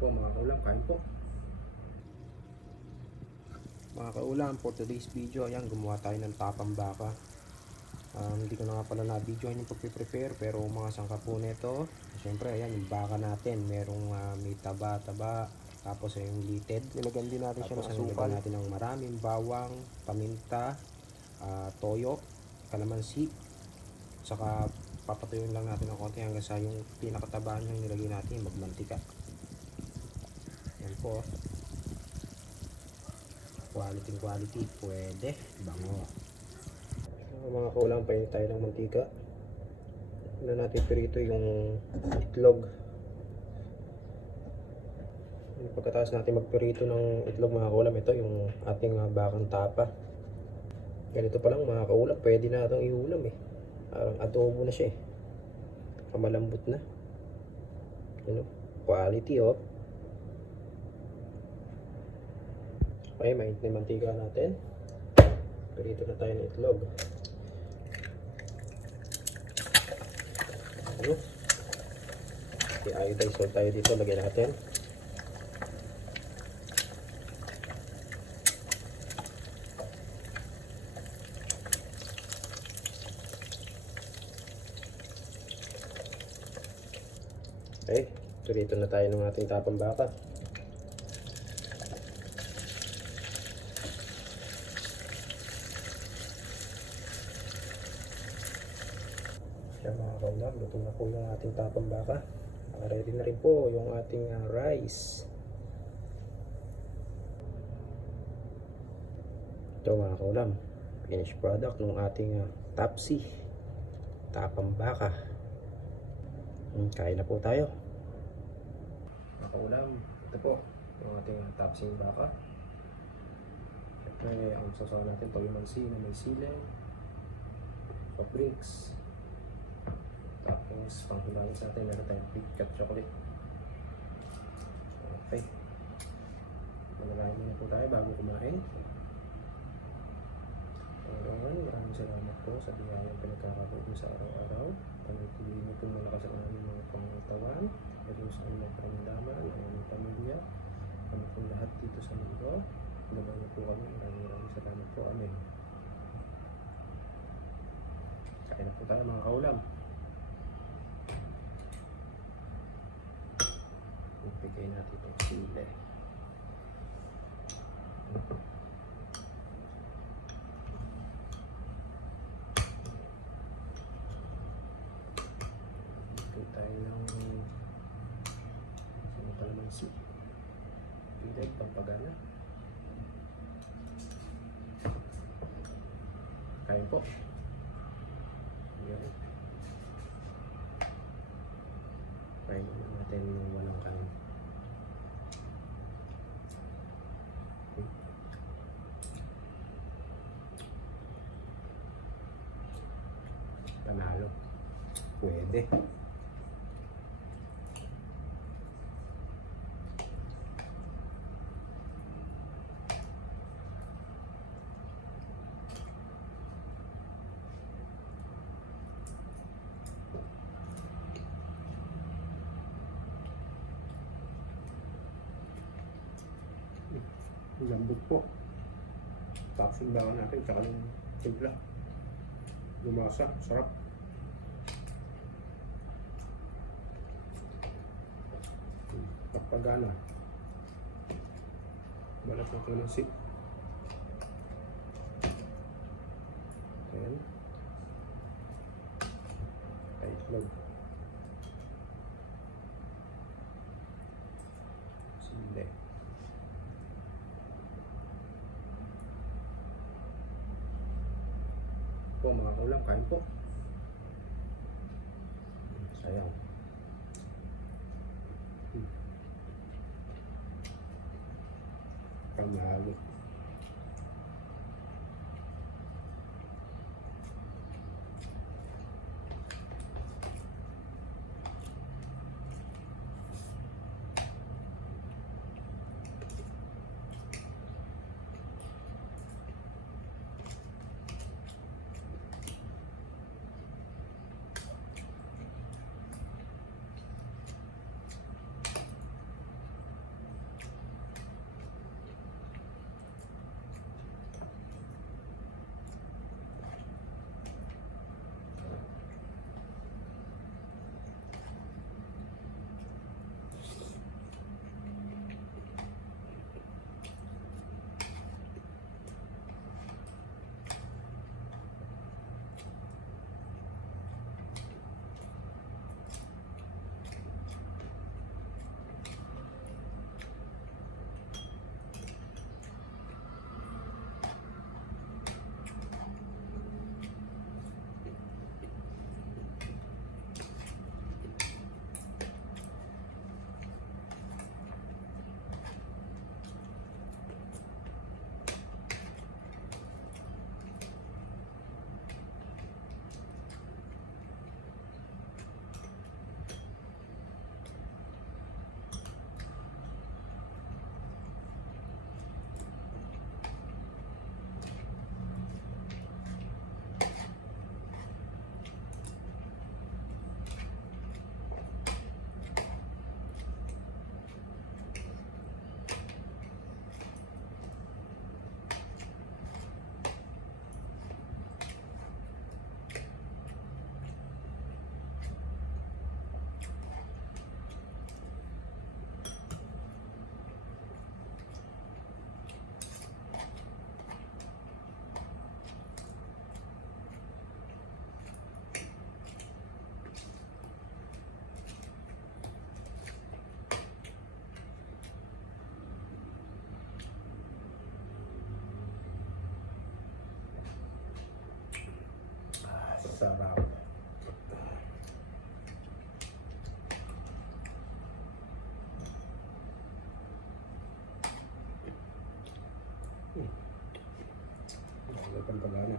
Po mga kaulam, kain po. Mga kaulam, for today's video, ayan, gumawa tayo ng tapang baka. Hindi ko na nga pala na-videohan yung pagpiprepare, pero mga sangka po nito, syempre ayan, yung baka natin, merong may taba-taba, tapos yung lited, nilagyan din natin siya ng asukal, nilagyan natin ng maraming bawang, paminta, toyo, kalamansi, saka papatuyuin lang natin ng konti hanggang sa yung pinakatabahan yung nilagay natin, magmantika. Yan po, quality, pwede, bango. Mga kaulam, painit tayo ng mantika. Na natin pirito yung itlog. Pagkatapos natin magpirito ng itlog mga kaulam, ito yung ating bakang tapa. Ganito pa lang mga kaulam, pwede na itong iulam eh. Parang adobo na siya eh. Kamalambot na. Ano? Quality oh. Okay, mainit na yung mantika natin. Pirito na tayo ng itlog. Ano? I-iodize salt tayo dito, lagyan natin. Okay, pirito na tayo ng ating tapang baka. Yan mga kaulam, luto na po yung ating tapang baka. Ready na rin po yung ating rice. Ito mga kaulam, finished product ng ating tapsi, tapang baka. Kain na po tayo. Mga kaulam, ito po yung ating tapsing baka. Siyempre ang sasawa natin ito yung mansi na may sile, soft drinks. Tapos panghilahin sa atin, meron tayong KitKat chocolate. Okay, manalahin muna po tayo bago kumain. Maraming salamat po sa biyayang pinagkakaroon mo sa araw-araw. Panagpiliin mo itong malakas ang aming mga pangatawan, meron sa aming karamdaman, ang aming pamilya, kami pong lahat dito sa mundo. Naman niyo po kami, maraming salamat po. Amen. Kain na po tayo mga kaulam. Ipigay natin itong sile. Ito tayo ng kalamansi. Pilag, pampagana. Kain po. Yan. Kain natin yung walang kain. Panalo. Pwede. Lambot po. Tapos baka natin tsaka yung simpla. Lumasa, sarap. Pagpagana. Balat ng kalamansi. Ayan. Ay, itlog. Sili. Po mga kaulam, kain po. Sayang. Panalo. May pampagana.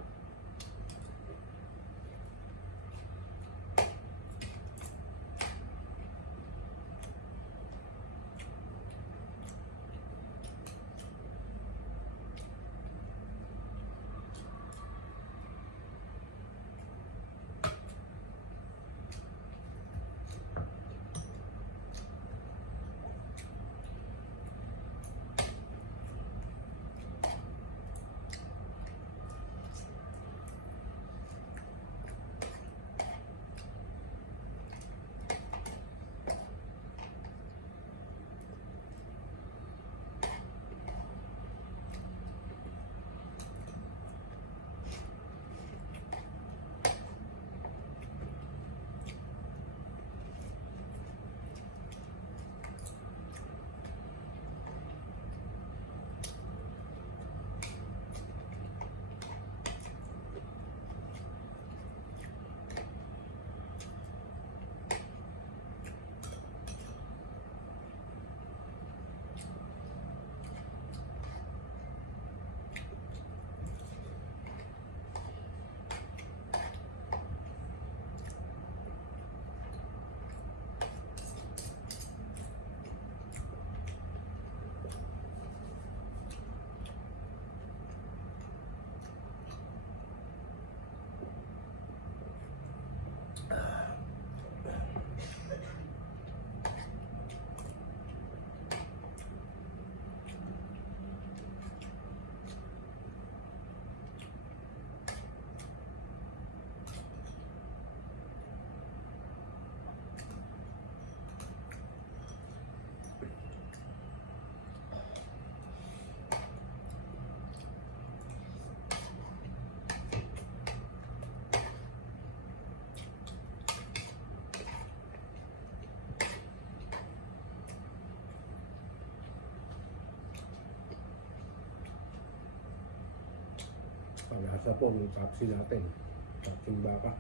Panglasa po ng Papsi natin. Papsing baka.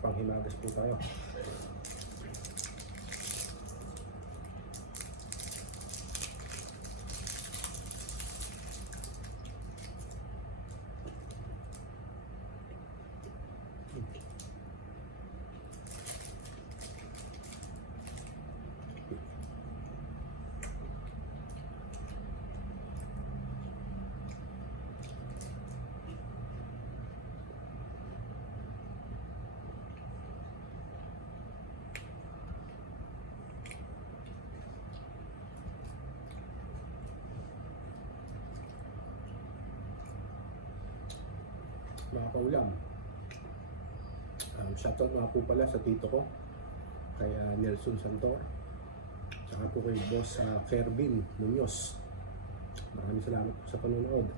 Panghimagas po tayo. Mga kaulam, Shoutout nga po pala sa tito ko, kay Nelson Santor. Tsaka po kay Boss Kervin Munoz. Maraming salamat po sa panonood.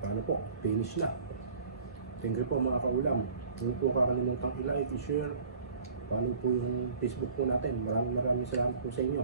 Paano po? Finish na. Thank you po mga kaulam. Huwag po kakalimutan i-like, i-share. Follow po yung Facebook po natin. Maraming salamat po sa inyo.